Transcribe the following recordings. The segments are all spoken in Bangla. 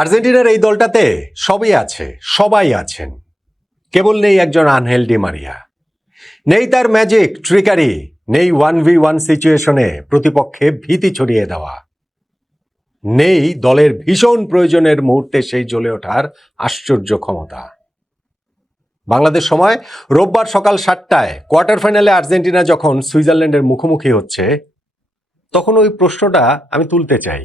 আর্জেন্টিনার এই দলটাতে সবই আছে, সবাই আছেন, কেবল নেই একজন আনহেল ডি মারিয়া। নেই তার ম্যাজিক, ট্রিকারি, নেই 1v1 সিচুয়েশনে প্রতিপক্ষে ভীতি ছড়িয়ে দেওয়া, নেই দলের ভীষণ প্রয়োজনের মুহূর্তে সেই জ্বলে ওঠার আশ্চর্য ক্ষমতা। বাংলাদেশ সময় রোববার সকাল 7টায় কোয়ার্টার ফাইনালে আর্জেন্টিনা যখন সুইজারল্যান্ডের মুখোমুখি হচ্ছে, তখন ওই প্রশ্নটা আমি তুলতে চাই,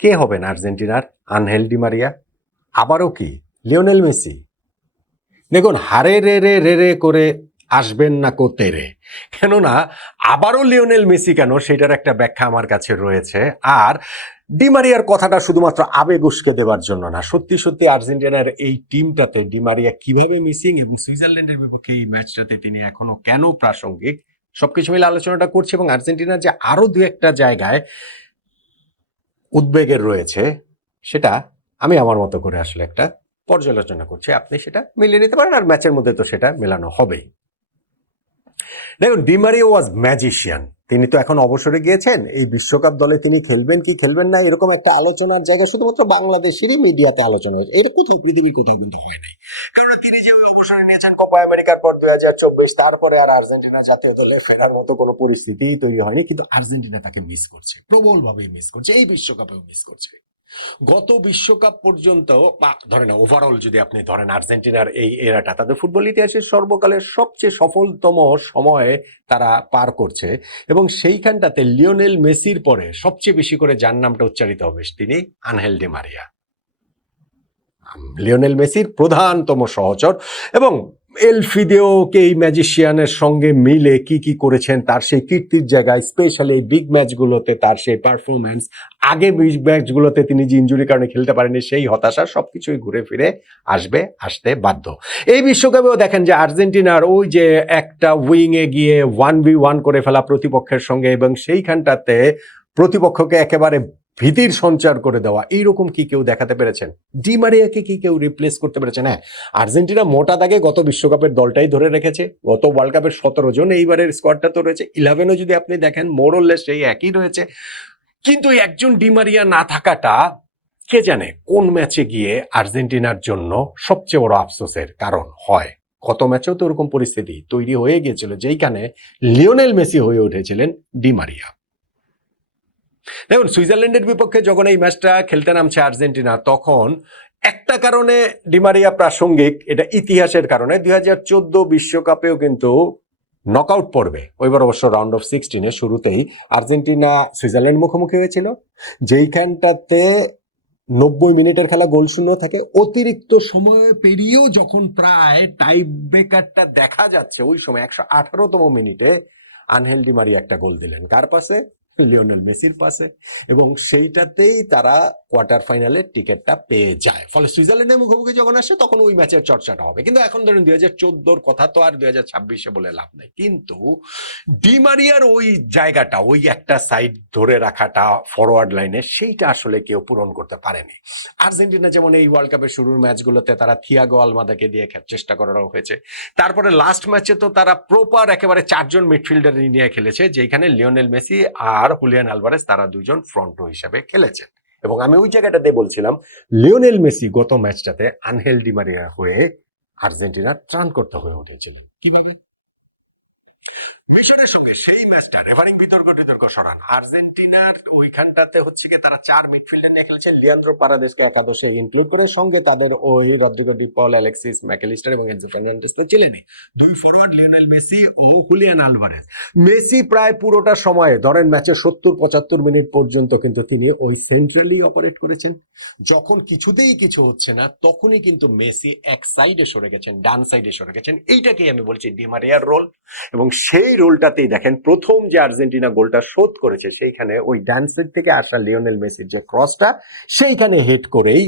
কে হবেন আর্জেন্টিনার আনহেল ডি মারিয়া? আবারও কি লিওনেল মেসি? দেখুন, হারে রে রে রে রে করে আসবেন না কো তেরে, কেননা আবারও লিওনেল মেসি কেন, সেটার একটা ব্যাখ্যা আমার কাছে রয়েছে। আর ডিমারিয়ার কথাটা শুধুমাত্র আবেগ উস্কে দেওয়ার জন্য না, সত্যি সত্যি আর্জেন্টিনার এই টিমটাতে ডিমারিয়া কিভাবে মিসিং এবং সুইজারল্যান্ডের বিপক্ষে এই ম্যাচটাতে তিনি এখনো কেন প্রাসঙ্গিক, সবকিছু মিলে আলোচনাটা করছি। এবং আর্জেন্টিনার যে আরো দু একটা জায়গায় উদ্বেগের রয়েছে, সেটা আমি আমার মতো করে আসলে একটা পর্যালোচনা করছি, আপনি সেটা মিলিয়ে নিতে পারেন, আর ম্যাচের মধ্যে তো সেটা মেলানো হবেই। দেখুন, ডি মারিয়া ওয়াজ ম্যাজিশিয়ান। তিনি তো এখন অবসরে গিয়েছেন। এই বিশ্বকাপ দলে তিনি খেলবেন কি খেলবেন না, এরকম একটা আলোচনার জায়গা শুধুমাত্র বাংলাদেশেরই মিডিয়াতে আলোচনা হয়েছে, এটা কোথাও পৃথিবীর কোথাও কিন্তু হয় নাই। কারণ তিনি যে অবসরে নিয়েছেন কোপা আমেরিকার পর 2024, তারপরে আর আর্জেন্টিনা জাতীয় দলে ফেরার মতো কোনো পরিস্থিতি তৈরি হয়নি, কিন্তু আর্জেন্টিনা তাকে মিস করছে, প্রবলভাবে মিস করছে, এই বিশ্বকাপেও মিস করছে। গত বিশ্বকাপ পর্যন্ত, বা ধরেন ওভারঅল যদি আপনি ধরেন আর্জেন্টিনার এই এরাটা, তাদের ফুটবল ইতিহাসের সর্বকালের সবচেয়ে সফলতম সময়ে তারা পার করছে, এবং সেইখানটাতে লিওনেল মেসির পরে সবচেয়ে বেশি করে যার নামটা উচ্চারিত হবে, তিনি আনহেল ডি মারিয়া, লিওনেল মেসির প্রধানতম সহচর। এবং এলফিদেওকে এই ম্যাজিশিয়ানের সঙ্গে মিলে কি কি করেছেন, তার সেই কীর্তির জায়গায়, স্পেশালি এই বিগ ম্যাচগুলোতে তার সেই পারফরমেন্স, আগে বিগ ম্যাচগুলোতে তিনি যে ইনজুরির কারণে খেলতে পারেননি, সেই হতাশা, সবকিছুই ঘুরে ফিরে আসতে বাধ্য। এই বিশ্বকাপেও দেখেন যে আর্জেন্টিনার ওই যে একটা উইংয়ে গিয়ে 1v1 করে ফেলা প্রতিপক্ষের সঙ্গে, এবং সেইখানটাতে প্রতিপক্ষকে একেবারে ভীতির সঞ্চার করে দেওয়া, এইরকম কি কেউ দেখাতে পেরেছেন? ডি মারিয়াকে কি কেউ রিপ্লেস করতে পেরেছেন? হ্যাঁ, আর্জেন্টিনা মোটা দাগে গত বিশ্বকাপের দলটাই ধরে রেখেছে। গত ওয়ার্ল্ড কাপের 17 জন, এইবারের স্কোয়াডটা তো রয়েছে 11ও যদি আপনি দেখেন মোরললেস সেই একই রয়েছে। কিন্তু একজন ডি মারিয়া না থাকাটা কে জানে কোন ম্যাচে গিয়ে আর্জেন্টিনার জন্য সবচেয়ে বড় আফসোসের কারণ হয়। গত ম্যাচেও তো ওরকম পরিস্থিতি তৈরি হয়ে গিয়েছিল, যেইখানে লিওনেল মেসি হয়ে উঠেছিলেন ডি মারিয়া। দেখুন, সুইজারল্যান্ডের বিপক্ষে যখন এই ম্যাচটা খেলতে নামছে আর্জেন্টিনা, তখন একটা কারণে ডিমারিয়া প্রাসঙ্গিক, এটা ইতিহাসের কারণে। 2014 বিশ্বকাপেও কিন্তু নকআউট পর্বে, ওইবার অবশ্য রাউন্ড অফ 16-এ শুরুতেই আর্জেন্টিনা সুইজারল্যান্ড মুখোমুখি হয়েছিল, যেইখানটাতে 90 মিনিটের খেলা গোল শূন্য থাকে। অতিরিক্ত সময় পেরিয়েও যখন প্রায় টাই ব্রেকারটা দেখা যাচ্ছে, ওই সময় 118তম মিনিটে আনহেল ডি মারিয়া একটা গোল দিলেন। কার পাশে? লিওনেল মেসির পাশে। এবং সেইটাতেই তারা কোয়ার্টার ফাইনালে টিকিটটা পেয়ে যায়। ফলে সুইজারল্যান্ডের মুখোমুখি যখন আসে, তখন ওই ম্যাচের চর্চাটা হবে। কিন্তু এখন ধরেন 2014-র কথা তো আর 2026-এ বলে লাভ নেই। কিন্তু ডি মারিয়ার ওই জায়গাটা, ওই একটা সাইড ধরে রাখাটা ফরওয়ার্ড লাইনে, সেইটা আসলে কেউ পূরণ করতে পারেনি। আর্জেন্টিনা যেমন এই ওয়ার্ল্ড কাপের শুরুর ম্যাচগুলোতে তারা থিয়াগো আলমাদাকে দিয়ে চেষ্টা করারও হয়েছে। তারপরে লাস্ট ম্যাচে তো তারা প্রপার একেবারে 4 জন মিডফিল্ডার নিয়ে খেলেছে, যেখানে লিওনেল মেসি আর হুলিয়ান আলভারেজ তারা দুইজন ফ্রন্ট হিসেবে খেলেছেন। এবং আমি ওই জায়গাটাতে বলছিলাম, লিওনেল মেসি গত ম্যাচটাতে আনহেল ডি মারিয়া হয়ে আর্জেন্টিনার ত্রাণ করতে হয়ে উঠেছিলেন। কিভাবে? মিশরের সঙ্গে সেই ম্যাচটা রেফারিং বিতর্ক সরান, আর্জেন্টিনার ওইখানটাতে হচ্ছে কি তারা 4 মিডফিল্ডার নিয়ে খেলছে, লিয়ান্দ্রো পারাদেসকে একাদশে ইনক্লুড করে, সঙ্গে তাদের ওই রদ্রিগো ডি পল, অ্যালেক্সিস ম্যাকঅ্যালিস্টার এবং এনজো ফার্নান্ডেস তো ছিলেনই। দুই ফরওয়ার্ড লিওনেল মেসি ও হুলিয়ান আলভারেজ। মেসি প্রায় পুরোটা সময়, ধরেন ম্যাচের 70-75 মিনিট পর্যন্ত কিন্তু তিনি ওই সেন্ট্রালি অপারেট করেছেন। যখন কিছুতেই কিছু হচ্ছে না, তখনই কিন্তু মেসি এক সাইডে সরে গেছেন, ডান সাইডে সরে গেছেন। এইটাকেই আমি বলছি ডি মারিয়ার রোল। এবং সেই রোলটাতেই দেখেন প্রথম যে আর্জেন্টিনা গোলটা শোধ করেছে, সেইখানে ওই ডান সাইড থেকে আসা লিওনেল মেসির যে ক্রসটা, সেইখানে হেড করেই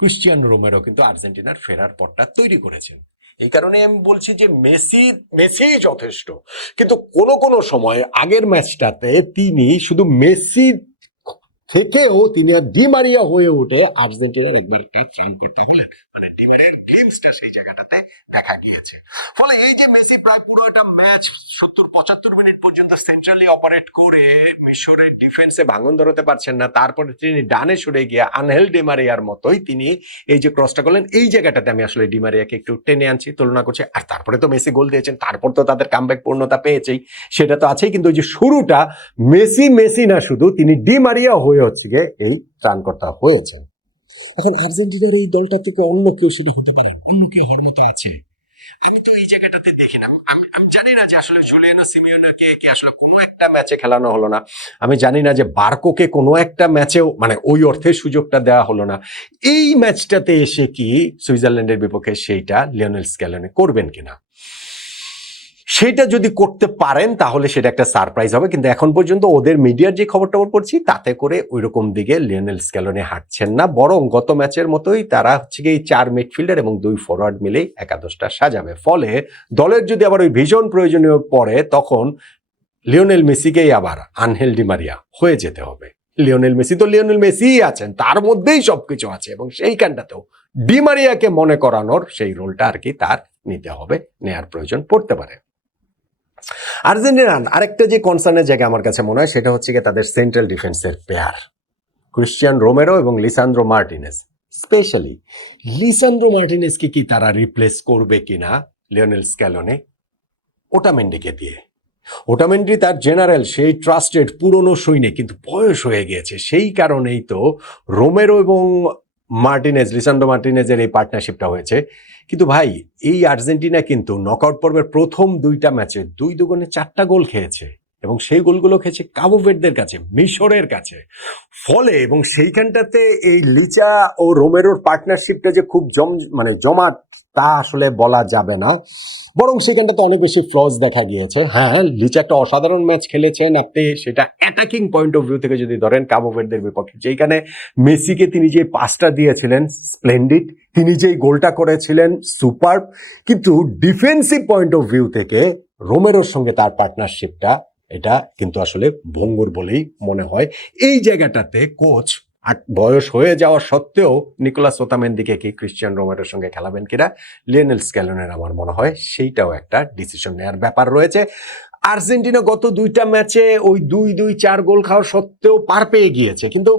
ক্রিস্টিয়ানো রোমেরো কিন্তু আর্জেন্টিনার ফেরার পথটা তৈরি করেছেন। এই কারণে আমি বলছি যে মেসি যথেষ্ট। কিন্তু কোন সময় আগের ম্যাচটাতে তিনি শুধু মেসি থেকেও তিনি ডি মারিয়া হয়ে উঠে আর্জেন্টিনার একবার ত্রাণ করতে হলেন। মানে ডি মারিয়ার গেমসটা সেই জায়গাটাতে দেখা গিয়েছে। ফলে এই যে মেসি প্রায় পুরো একটা ম্যাচ 70-75 মিনিট পর্যন্ত সেন্ট্রালি অপারেট করে মিশরের ডিফেন্সে ভাঙন ধরাতে পারছেন না, তারপরে তিনি ডানে সরে গিয়ে আনহেল ডিমারিয়ার মতোই তিনি এই যে ক্রসটা করলেন, এই জায়গাটাতে আমি আসলে ডিমারিয়াকে একটু টেনে আনছি, তুলনা করছি। আর তারপরে তো মেসি গোল দিয়েছেন, তারপর তো তাদের কামব্যাক পূর্ণতা পেয়েছেই, সেটা তো আছেই। কিন্তু ওই যে শুরুটা মেসি না, শুধু তিনি ডিমারিয়া হয়ে হচ্ছে গিয়ে এই ত্রাণকর্তা হয়েছেন। এখন আর্জেন্টিনার এই দলটা থেকে অন্য কেউ সেটা হতে পারেন, অন্য কেউ হওয়ার মতো আছে। আমি তো এই জায়গাটাতে দেখি না, আমি জানি না যে আসলে জুলিয়ানো সিমিওনেকে কি আসলে কোনো একটা ম্যাচে খেলানো হলো না, আমি জানি না যে বার্কোকে কোনো একটা ম্যাচেও মানে ওই অর্থে সুযোগটা দেওয়া হলো না। এই ম্যাচটাতে এসে কি সুইজারল্যান্ডের বিপক্ষে সেইটা লিওনেল স্ক্যালোনি করবেন কিনা, সেটা যদি করতে পারেন তাহলে সেটা একটা সারপ্রাইজ হবে। কিন্তু এখন পর্যন্ত ওদের মিডিয়ার যে খবর টবর পড়ছি তাতে করে ওইরকম দিকে লিওনেল স্ক্যালোনি হাঁটছেন না, বরং গত ম্যাচের মতোই তারা হচ্ছে কি 4 মিডফিল্ডার এবং 2 ফরওয়ার্ড মিলেই একাদশটা সাজাবে। ফলে দলের যদি আবার ওই ভীষণ প্রয়োজনীয় পড়ে তখন লিওনেল মেসিকেই আবার আনহেল ডিমারিয়া হয়ে যেতে হবে। লিওনেল মেসি তো লিওনেল মেসিই আছেন, তার মধ্যেই সবকিছু আছে, এবং সেইখানটাতেও ডিমারিয়াকে মনে করানোর সেই রোলটা আর কি তার নিতে হবে, নেয়ার প্রয়োজন পড়তে পারে। আর্জেন্টিনার আরেকটা যে কনসার্নের জায়গা আমার কাছে মনে হয় সেটা হচ্ছে গিয়ে তাদের সেন্ট্রাল ডিফেন্সের পেয়ার ক্রিশ্চিয়ান রোমেরো এবং লিসান্দ্রো মার্টিনেজ। স্পেশালি লিসান্দ্রো মার্টিনেজকে কি তারা রিপ্লেস করবে কিনা লিওনেল স্ক্যালোনি ওটামেন্ডিকে দিয়ে? ওটামেন্ডি তার জেনারেল, সেই ট্রাস্টেড পুরনো সৈনিক, কিন্তু বয়স হয়ে গিয়েছে, সেই কারণেই তো রোমেরো এবং লিসান্দ্রো মার্টিনেজের এই পার্টনারশিপটা হয়েছে। কিন্তু ভাই এই আর্জেন্টিনা কিন্তু নকআউট পর্বের প্রথম 2টা ম্যাচে 2-2 4টা গোল খেয়েছে, এবং সেই গোলগুলো খেয়েছে কাবো ভের্দের কাছে, মিশরের কাছে। ফলে এবং সেইখানটাতে এই লিচা ও রোমেরোর পার্টনারশিপটা যে খুব জমাট তা আসলে বলা যাবে না, বরং সেখানটাতে অনেক বেশি ফ্লজ দেখা গিয়েছে। হ্যাঁ, লিচা একটা অসাধারণ ম্যাচ খেলেছেন, আপনি সেটা অ্যাটাকিং পয়েন্ট অফ ভিউ থেকে যদি ধরেন কাবো ভের্দের বিপক্ষে, যেখানে মেসিকে তিনি যে পাসটা দিয়েছিলেন স্প্লেন্ডিড, তিনি যেই গোলটা করেছিলেন সুপারব, কিন্তু ডিফেন্সিভ পয়েন্ট অফ ভিউ থেকে রোমেরোর সঙ্গে তার পার্টনারশিপটা এটা কিন্তু আসলে ভঙ্গুর বলেই মনে হয়। এই জায়গাটাতে কোচ আর বয়স হয়ে যাওয়া সত্ত্বেও নিকোলাস ওতামেন্দিকে কি ক্রিশ্চিয়ান রোমেরোর সঙ্গে খেলাবেন কিনা লিওনেল স্ক্যালোনির আমার মনে হয় সেইটাও একটা ডিসিশন নেওয়ার ব্যাপার রয়েছে। আর্জেন্টিনা গত 2টা ম্যাচে ওই 2-4 গোল খাওয়ার সত্ত্বেও পার পেয়ে গিয়েছে, কিন্তু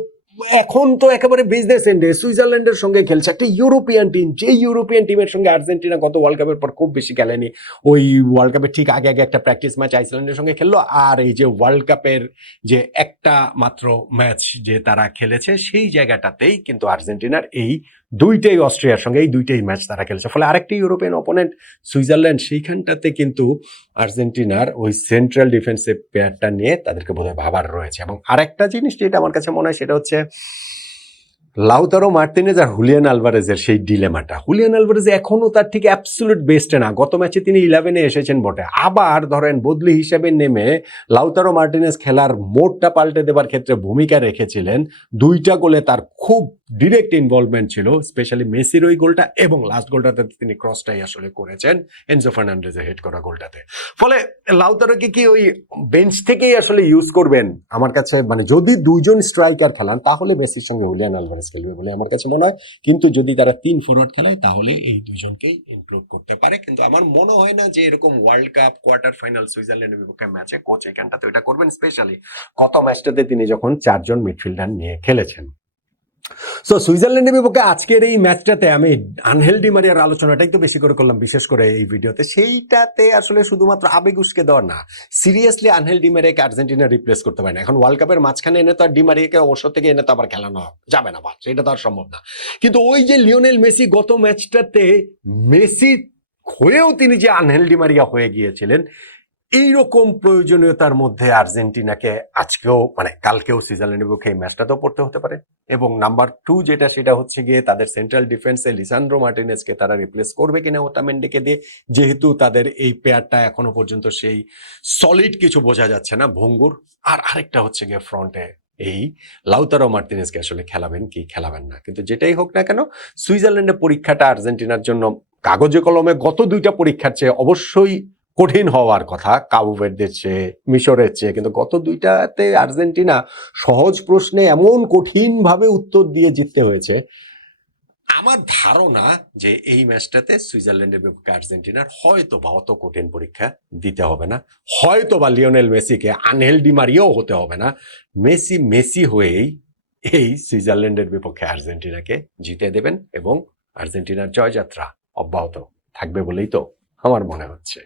এখন তো একেবারে বিজনেস এন্ডে সুইজারল্যান্ডের সঙ্গে খেলছে, একটা ইউরোপিয়ান টিম, যে ইউরোপিয়ান টিমের সঙ্গে আর্জেন্টিনা গত ওয়ার্ল্ড কাপের পর খুব বেশি খেলেনি। ওই ওয়ার্ল্ড কাপের ঠিক আগে একটা প্র্যাকটিস ম্যাচ আইসল্যান্ডের সঙ্গে খেললো, আর এই যে ওয়ার্ল্ড কাপের যে একটা মাত্র ম্যাচ যে তারা খেলেছে সেই জায়গাটাতেই কিন্তু আর্জেন্টিনার এই 2টাই অস্ট্রিয়ার সঙ্গে এই 2টাই ম্যাচ তারা খেলেছে। ফলে আরেকটি ইউরোপিয়ান অপোনেন্ট সুইজারল্যান্ড, সেইখানটাতে কিন্তু আর্জেন্টিনার ওই সেন্ট্রাল ডিফেন্সিভ পেয়ারটা নিয়ে তাদেরকে বোধহয় ভাবার রয়েছে। এবং আরেকটা জিনিস যেটা আমার কাছে মনে হয় সেটা হচ্ছে লাউতারো মার্টিনেজ আর হুলিয়ান আলভারেজের সেই ডিলেমাটা। হুলিয়ান আলভারেজ এখনো তার ঠিক অ্যাবসলিউট বেস্টে না, গত ম্যাচে তিনি 11-এ এসেছেন বটে, আবার ধরেন বদলি হিসেবে নেমে লাউতারো মার্টিনেজ খেলার মোডটা পাল্টে দেবার ক্ষেত্রে ভূমিকা রেখেছিলেন। 2টা গোলে তার খুব ডিরেক্ট ইনভলভমেন্ট ছিল, স্পেশালি মেসির ওই গোলটা, এবং লাস্ট গোলটাতে তিনি ক্রসটাই আসলে করেছেন এনজো ফার্নান্ডেজের হেড করা গোলটাতে। ফলে লাউতারোকে কি ওই বেঞ্চ থেকেই আসলে ইউজ করবেন? আমার কাছে যদি 2জন স্ট্রাইকার খেলান তাহলে মেসির সঙ্গে হুলিয়ান আলভারেজ খেলবে বলে আমার কাছে মনে হয়, কিন্তু যদি তারা 3 ফরওয়ার্ড খেলায় তাহলে এই 2জনকেই ইনক্লুড করতে পারে। কিন্তু আমার মনে হয় না যে এরকম ওয়ার্ল্ড কাপ কোয়ার্টার ফাইনাল সুইজারল্যান্ডের বিপক্ষে ম্যাচে কোচ এখানটাতে ওটা করবেন, স্পেশালি গত ম্যাচটাতে তিনি যখন 4জন মিডফিল্ডার নিয়ে খেলেছেন। সো সুইজারল্যান্ডের বিপক্ষে আজকের এই ম্যাচটাতে আমি আনহেল ডিমারিয়ার আলোচনাটাই তো বেশি করে করলাম, বিশেষ করে এই ভিডিওতে। সেইটাতে আসলে শুধুমাত্র আবেগ উস্কে দেওয়া না, সিরিয়াসলি আনহেল ডিমারিয়াকে আর্জেন্টিনা রিপ্লেস করতে পারে না। এখন ওয়ার্ল্ড কাপের মাঝখানে এনে তো আর ডিমারিয়াকে অবসর থেকে এনে তো আবার খেলানো যাবে না, বা সেটা তো আর সম্ভব না। কিন্তু ওই যে লিওনেল মেসি গত ম্যাচটাতে মেসি হয়েও তিনি যে আনহেল ডিমারিয়া হয়ে গিয়েছিলেন, এইরকম প্রয়োজনীয়তার মধ্যে আর্জেন্টিনাকে আজকেও কালকেও সুইজারল্যান্ডের বিপক্ষে এই ম্যাচটাতেও পড়তে হতে পারে। এবং নাম্বার 2 যেটা, সেটা হচ্ছে গিয়ে তাদের সেন্ট্রাল ডিফেন্সে লিসান্দ্রো মার্টিনেজকে তারা রিপ্লেস করবে কিনা ওটামেন্ডিকে দিয়ে, যেহেতু তাদের এই পেয়ারটা এখনো পর্যন্ত সেই সলিড কিছু বোঝা যাচ্ছে না, ভঙ্গুর। আর আরেকটা হচ্ছে গিয়ে ফ্রন্টে এই লাউতারো মার্টিনেজকে আসলে খেলাবেন কি খেলাবেন না। কিন্তু যেটাই হোক না কেন, সুইজারল্যান্ডের পরীক্ষাটা আর্জেন্টিনার জন্য কাগজে কলমে গত 2টা পরীক্ষার চেয়ে অবশ্যই কঠিন হওয়ার কথা, কাবো ভের্দের চেয়ে, মিশরের চেয়ে। কিন্তু গত 2টাতে আর্জেন্টিনা সহজ প্রশ্নে এমন কঠিন ভাবে উত্তর দিয়ে জিততে হয়েছে, আমার ধারণা যে এই ম্যাচটাতে সুইজারল্যান্ডের বিপক্ষে আর্জেন্টিনার হয়তো বা অত কঠিন পরীক্ষা দিতে হবে না, হয়তো বা লিওনেল মেসিকে আনহেল ডি মারিয়াও হতে হবে না, মেসি মেসি হয়েই এই সুইজারল্যান্ডের বিপক্ষে আর্জেন্টিনাকে জিতে দেবেন এবং আর্জেন্টিনার জয়যাত্রা অব্যাহত থাকবে বলেই তো আমার মনে হচ্ছে।